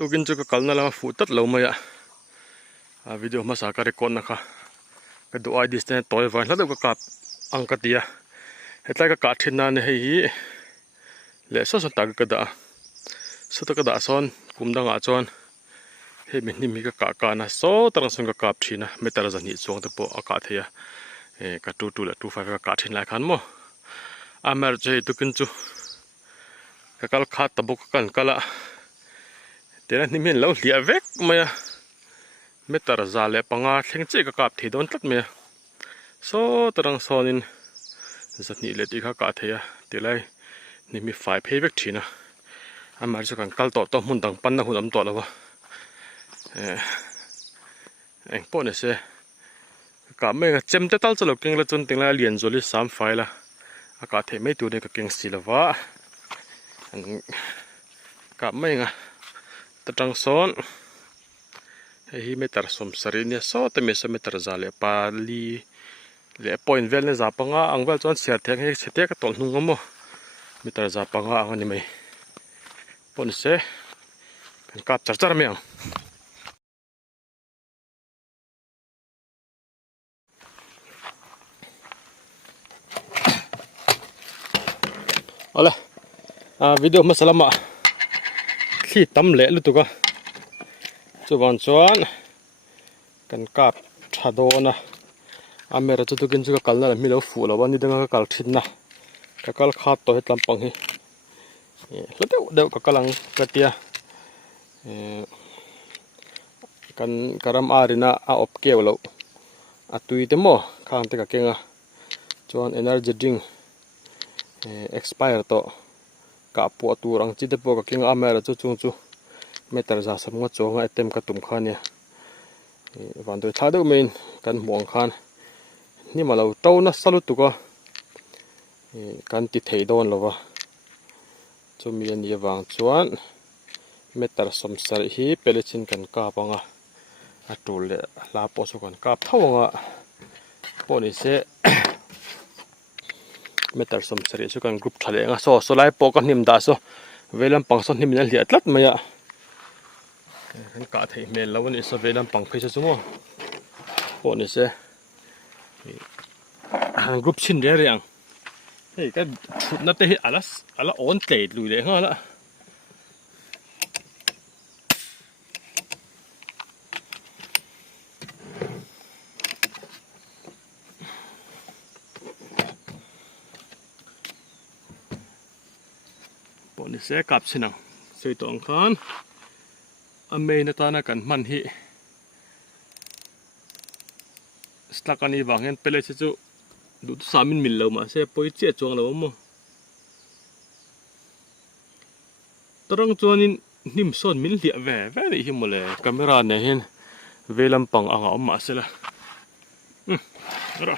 tu kin chu ka kalna la fu tat lo maya a video ma sa ka record na kha ka du ai distance toy van la ka kap ang ka tia hetlai ka ka thin na ne hei le so so ta ka da so ta ka da son kum da nga chon he mi ni mi ka ka na so tarang song ka kap thina metar za ni chong te po aka theya e ka tu la 25 ka thin lai khan mo amar je tu kin chu ka kal kha ta bu kan kala tena ni men lo lia vek maya metar za le panga thleng che ka kap thi don tlat me so tarang sonin zat ni le ti kha ka theya tilai ni mi 5 phe vek thina amar chu kan kal to mun dang pan na hun am to lawa anh bỏ này xe cả mấy cái chém tết tal cho lộc kinh là chun tiếng là liền rồi đi sắm phải là cả thể mấy tuổi này cái kinh xì là vả cả mấy cái tết trăng son hay mấy tờ sum sari này so tụi mình xem mấy tờ giá lệ pa li lệ point vel này giá bằng ang vel chọn xe thang hay xe cái tổn hung không mo mấy tờ giá bằng ang này mày bỏ này xe cái cáp chặt chặt miệng Ola, video masalah mak khi tắm lệ lúc đó, chú bạn chọn cần cáp thà đồ na, amera chú tôi kinh chú cái cal na mi đâu phụ là bạn đi đang cái cal thìn na, cái cal khát tôi hết làm bằng hi, lúc đâu cái calang cái tia, cần karam arina op keo lo, tui temo khang te cái kenga, chọn energy drink expire to ka po tu rang chi te po ka king amera chu chung chu meter za sam nga chonga item ka tum khan ya van do tha do main kan mong khan ni malo to na salut tu ko kan ti thei don lowa chu mi an ye wang chuan meter som sar hi pelechin kan ka panga atul le la po so kan kap thawanga po ni se meter som sari chu kan group thale nga so lai po ka nim da so velam pang so nim na liat lat maya kan ka thei mel lawan is velam pang phei chu mo po ni se group chin re riang hei ka thut na te hi ala on tle lui le nga la bọn này sẽ cặp xin nào xây tổng khán amei na ta na kan man hi stakani wangen pele chu du samin mil lo ma se poi che chong lo mo torang chuanin nim son mil lia ve ni hi mole camera ne hin velam pang anga ma se la ra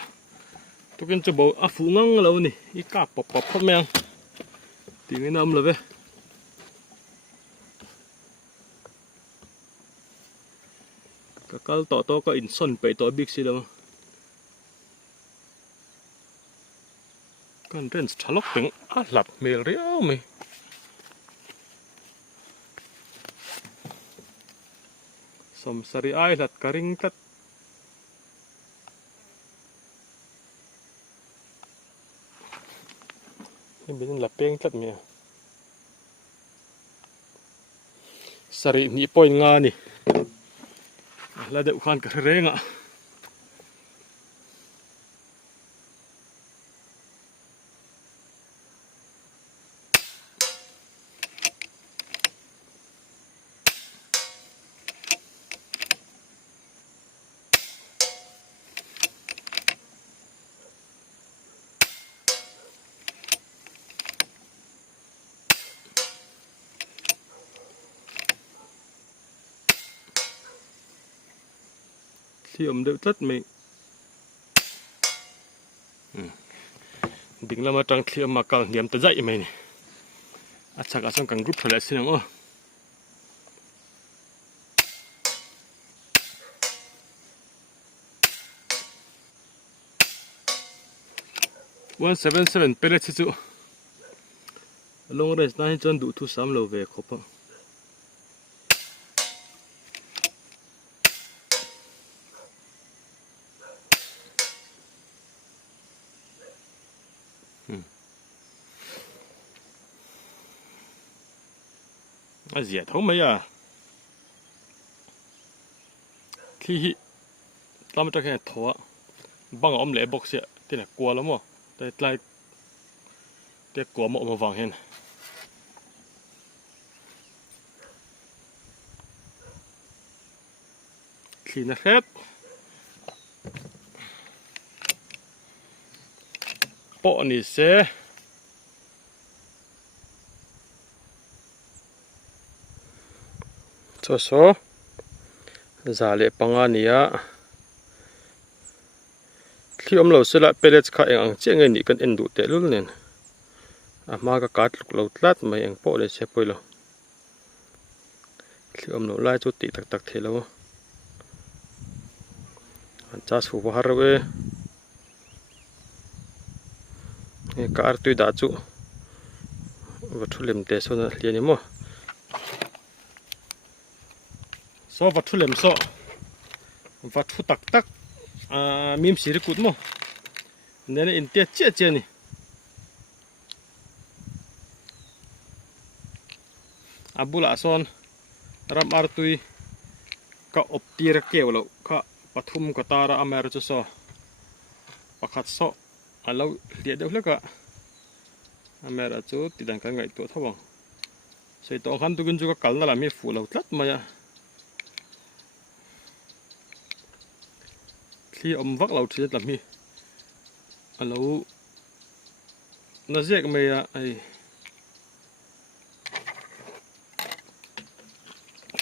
tukin chu bo afu ngang lo ni I ka pop pop meng tiếng âm là về các cal to có in son pe to big xí đâu kan ren chalok peng lap mel riau mi som sari ai lat karing tat bên là peng thật mẹ sari ni point nga ni là đậu khan cả reng ạ thiểm đậu tất mình đỉnh là mà trăng thiểm mà càng niệm tới dậy mày này chắc xong càng group lại xin không 177 pele chu long race na hin chon du thu sam lo ve khop เสียท้องไหมอ่ะที่เราไม่ต้องแค่ถั่วบังอมเหลวบอกเสียที่ไหนกลัวแล้วมั้งแต่ไกลแต่กลัวมั้งมาฟังเห็นขี้นะครับปอนี่เสโซซาเลปังอานี่อะที่อมเราสละเปรตข้าเองเจียงเงินนี่กันเอ็นดูเตลุลเนี่ยมากกัดลุกเราตัดมาเองปอเลยเชฟไปแล้วที่อมเราไล่จุดตีตักเทแล้วจ้าสูบหาร์เวการตุยดาจูวัตถุเล่มเตะโซนเลียนี่มั้งโซวัตถุเล่มโซวัตถุตักมีมสีรกุดมั้งเนี่ยอินเตียเจี๊ยนี่บุลาโซนรำอาร์ตุยก็อบตีระเกวแล้วก็ปฐุมก็ตาระอเมริกาโซประคัดโซแล้วเดี๋ยวแล้วก็อเมริกาจูติดดังกันไงตัวท่าวังใส่ตัวขันตุกินจูก็กัลนั่นแหละมีฟูแล้วตัดมาอ่ะที่อมวักเราที่จะมีแล้วน่าเสียก็ไม่ไอ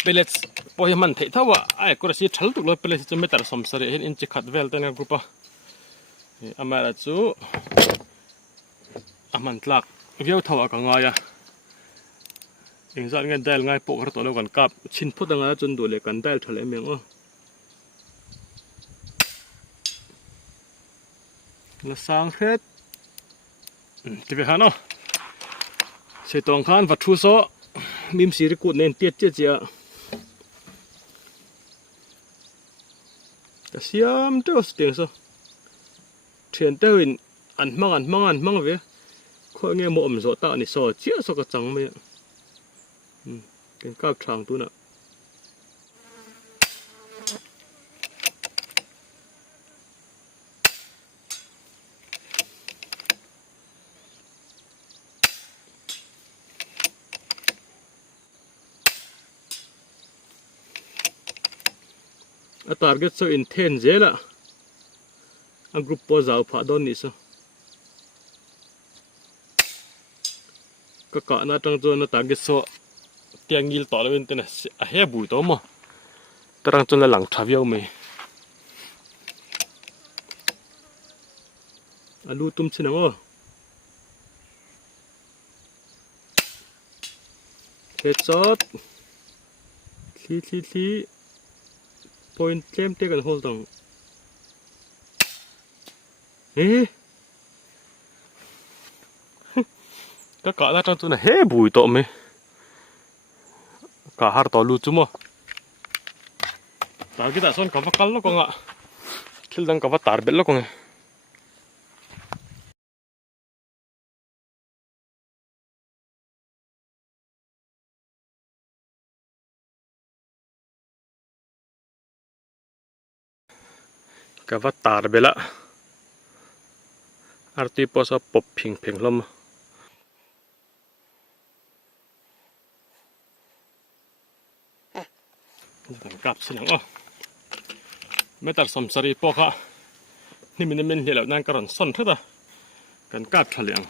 เปเลสพอมันเทถ้าว่าไอ้ก็จะชัลตุกเลยเปเลสจะไม่ตัดสมสารเห็นอินจิขัดเวลแต่เนี่ยกรุ๊ปอเมริกาจูมันหลักเวียวท่ากันไงอ่ะเองจะเงินได้ง่ายปกติตัวเรากันกับชิ้นพุทธังไงจนดูเลยกันได้ทะเลเมียงแล้วสร้างเหตุที่ไปหาเนาะใช้ตองขันวัตถุโซมิมสีรกุดเน้นเตี้ยเจี๊ยแต่เสียมเจ้าสเตียงโซเทียนเต้นอันมังเว้ยข้อเงี้ยโมอมโซตานี่โซเจี๊ยโซกระจังไหมเป็นกับทางตัวน่ะtarget so intense zela a group po zau pha don ni so ka na tang zo na target so tiangil to le ten a he bu to mo tarang chon la lang thaviau me alu tum china ngo headshot thi point claim take and hold onก็กะแล้วตัวน่ะเฮ้บุยโตไหมกะหาต่อลูจุ่มอ่ะตากิดส่วนกับว่าคัลล์ก็งะคิดดังกับว่าตาร์เบลล์ก็งะกับว่าตาร์เบลล์อาร์ติโพสปบพิงลมกับสินังอ๋อไม่ตัดสมสรีปอกะนี่มันเหลือนั่งกระรอนส้นเท่าไหร่กันกับทะเลง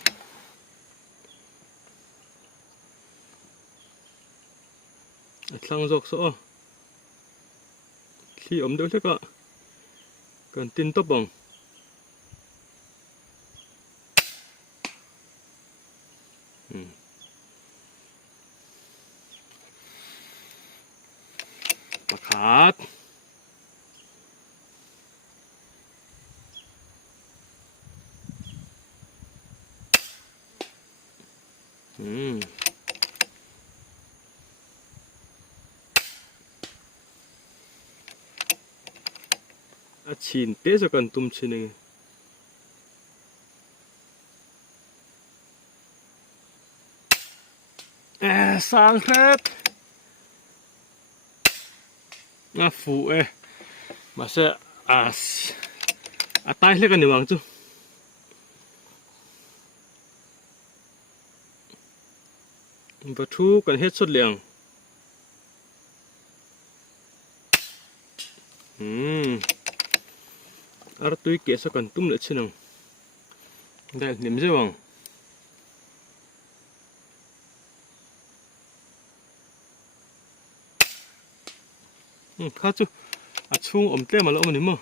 สังจกโซ่ขี้อมเดียวเท่ากันตินตบบังปะขาดชินเตะสักกันตุ้มชินเองสร้างครับ phụ ấy mà sẽ tay lên cái nhiều bằng chứ và thu cần hết suất liền ở túi kia sẽ cần tung nữa chứ nào đây niệm gì bằng khá chứ chung ẩm tê mà lỡ mà niệm mà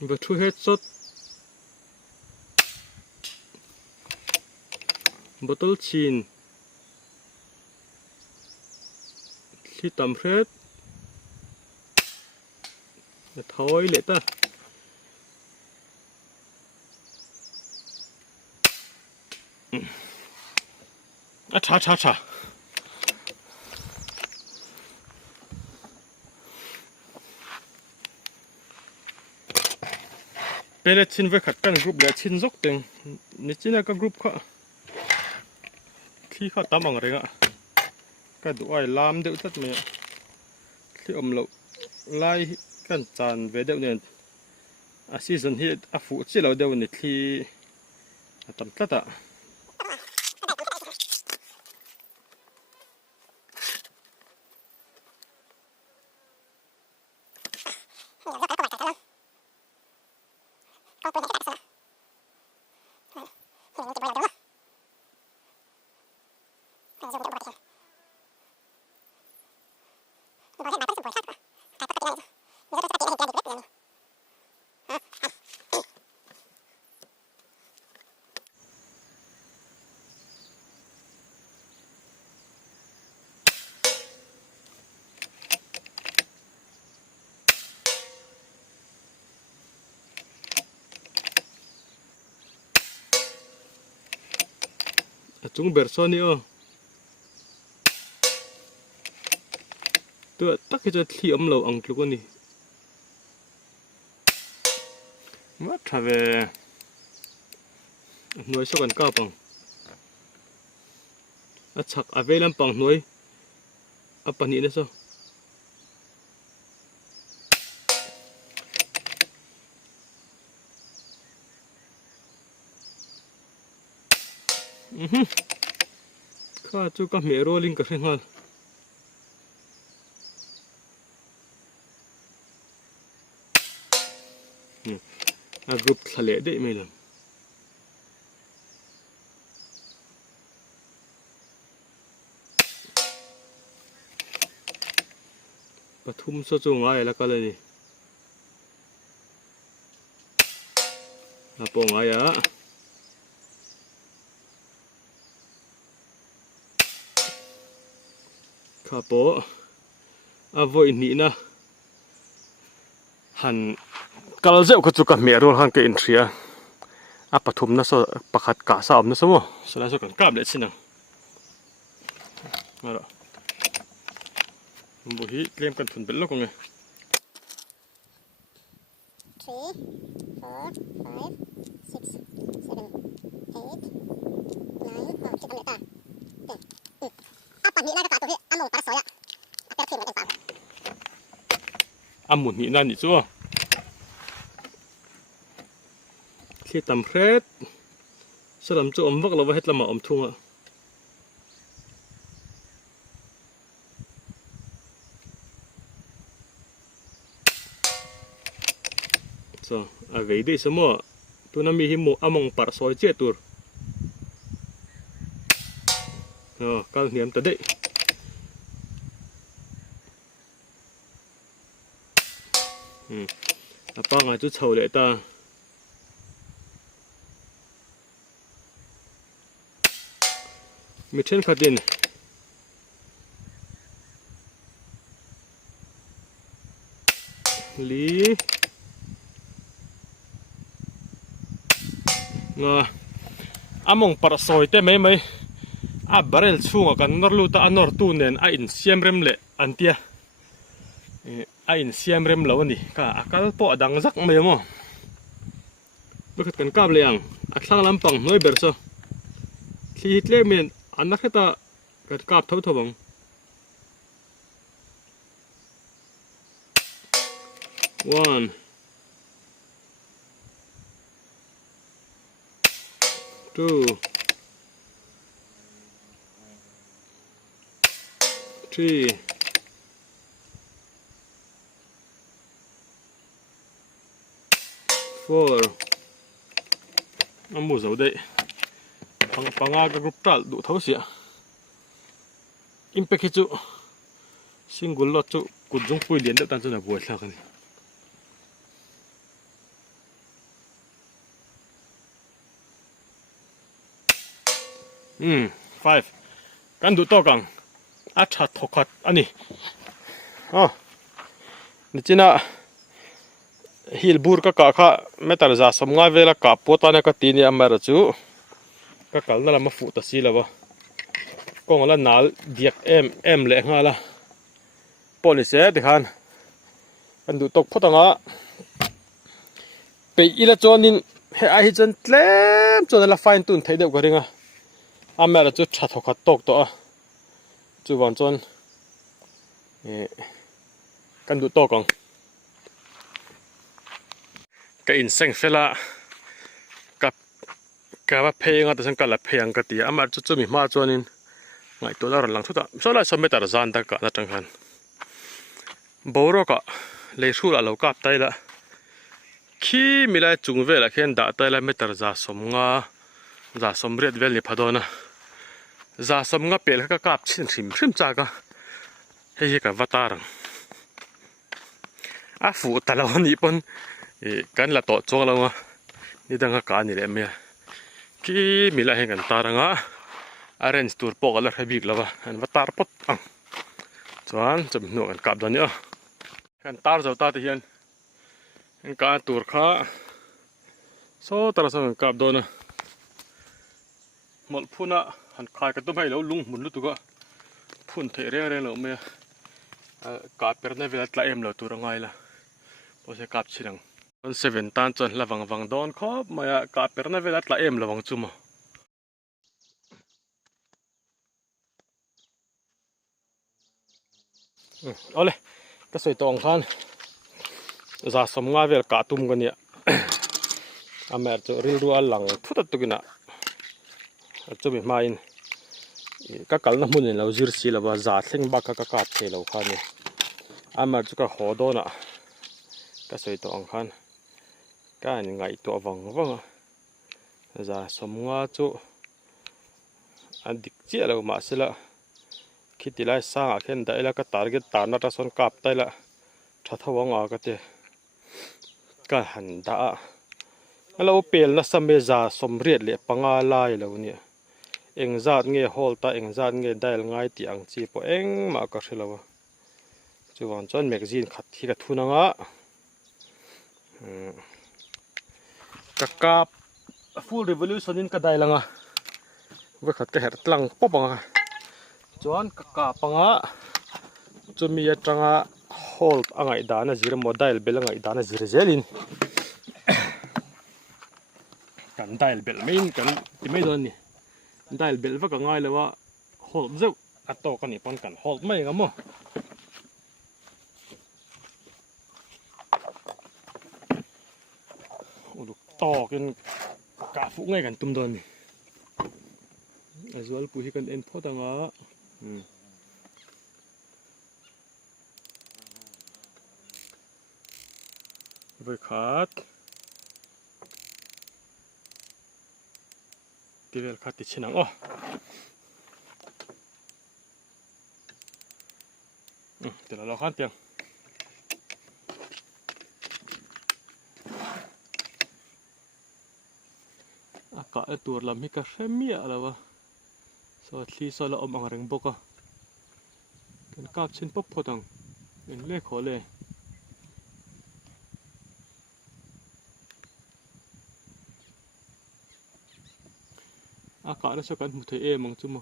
và thu hết suất bottle chin khi tầm hết thôi lệ ta cha bây giờ xin với khách căn group để xin dốc tiền nếu chỉ là các group khác khi họ tắm bằng rồi ạ cái đồ ai làm đều tất mẹ khi lậu lai căn tràn về đều nên season hết phụ chỉ là đều nên khi tầm tất ạ chúng berso nữa tôi tắc cái cho khi lầu ăn lúc này mất thà về nuôi số con cao bằng chắc về làm bằng nuôi apa ni so khá chú có mẹ rolling cái hình group thale đấy mấy lần bắt thum số chung ai là cái này là bông ai á khá bố vội nị na hẳn kalau dễ có chút cả mẹ rồi hàng cái entry bắt thum nó số bắt hạt cả sao nó số mà số là số cần cam đấy xin nào mà rồi bố hí lên cần thuần bể lắm con nghe 3, 4, 5, 6, 7, 8, 9 kita ambil ta. Apa ni nak kata tu? Among para soya. Apa tu kita tahu? Amun ni nanti tu. Khi tầm hết, sẽ làm cho ẩm vắc là hết làm mà ẩm thung ạ. So, vậy đây sao mà tôi nằm hi mo among par soi chết tur. Các niệm tới đây. Apa ngay chút sầu để ta. Mình trên khát điện. Lý. Among para soi te mấy mấy a barrel chunga kan nor lu ta anor tu nen a in siam rem le an tia a in siam rem lo ni ka akal po dang zak mai mo bakit kan kab le ang a thlang lampang noi ber so thli hitle men anak heta kan kap tho thobang 1 2 3 4 amu zo dei panga ka group tal du thau sia impact chu single lot chu kujung pui lian da tan chu na buai thla kan five kan du to kang a tha thokat ani ni china hil bur ka kha metar za samnga vela ka potana ka tini amara chu ka kalna lama fu ta si lawa kong la nal diak em le nga la police de khan kan du tok photanga pe ila chonin he a hi chan tlem chon la fine tun thei deu garinga amara chu tha thokat tok to a chu wan chon kan du to kong ka in seng fela ka ba pheng ata sang kala pheng ka ti amar chu chu mi ma chonin ngai to dar lang thuta so la so metar zan ta ka na tang khan boro ka le thu la lo kap tai la khi milai chung ve la khen da tai la metar za som nga za som red vel ni phadona za som nga pel ka kap chin thrim cha ka he ka vatarang a fu talawani pon kan la to chong lawa ni danga ka ni le me ki mila hengan taranga arrange tur po kala habik lawa an vatar pot ang chuan chum nu kan kap dani a kan tar zo ta te hian en ka tur kha so tar so kan kap dona mol phuna han khai ka tum hai lo lung mun lu tu ga phun the re re lo me ka per na vela tla em lo tur ngai la po se kap chirang 7 tan chon lawang don khop maya ka perna vela tla em lawang chuma ole ka soi tong khan za som nga vel ka tum gania amer chu ri ru alang thuta tukina chumi main ka kalna mun lo zir si lawa za thleng ba ka the lo khani amer chu ka hodona ka soi tong khan ka ngai to wang za som nga chu adik chi lo ma sila khitilai sa a khen da ela ka target ta na ta son kap taila tha thawanga ka te ka han da alo pel na same za som riat le panga lai lo ni eng zat nge hol ta eng zat nge dail ngai ti ang chi po eng ma ka thrilawa chuwan chon magazine khat hi ka thunanga kap full revolution in ka dailanga we khat ka her tlang popanga chuan ka panga chumi atanga hold angai dana zir modile belangai dana zir zelin kan dial bel main kan ti mai don ni dial bel va ka ngai lewa hold zeu ato kan ni pon kan hold mai ngamo uduk to kin ka fu ngai kan tum don ni as well pu hi kan en photanga với khát cái việc khát thì nắng ô thì là lo khát tiền cả tour làm hi cả xem mía là vâng so khi so là ông rừng bốc à cái cáp trên bốc phô thằng mình lấy khó lấy cả nó sẽ cần một thời em bằng chung mà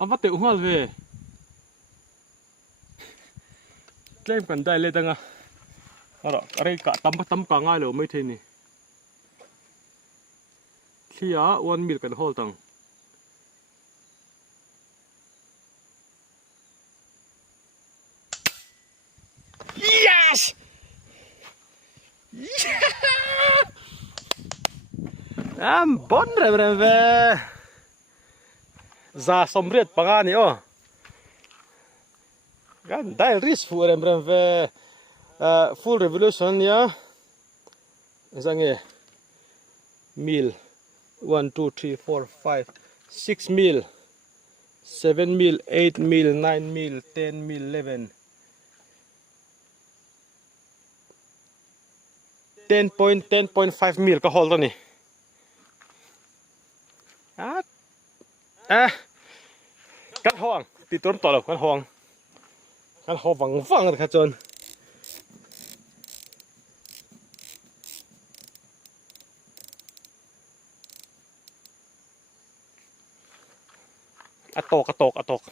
เอามาเตะหัวเลยเล่นกันได้เลยตั้งอ่ะอะไรกะตั้มกะง่ายเลยไม่เท่นี่เที่ยวันมิลกันโฮลตังyes บอนเรื่องเว้ยจะสมเร็จปังอันนี้อ๋อกันได้ริสฟูเรื่องเว้ยfull revolution เนี่ยสังเกต mil 1 2 3 4 5 6 mil 7 mil 8 mil 9 mil 10 mil 11 10.5 mil ก็ฮอลตัวนี้กันห้องติดต้นต่อแล้วกันห้องฟังกันครับจนอะตก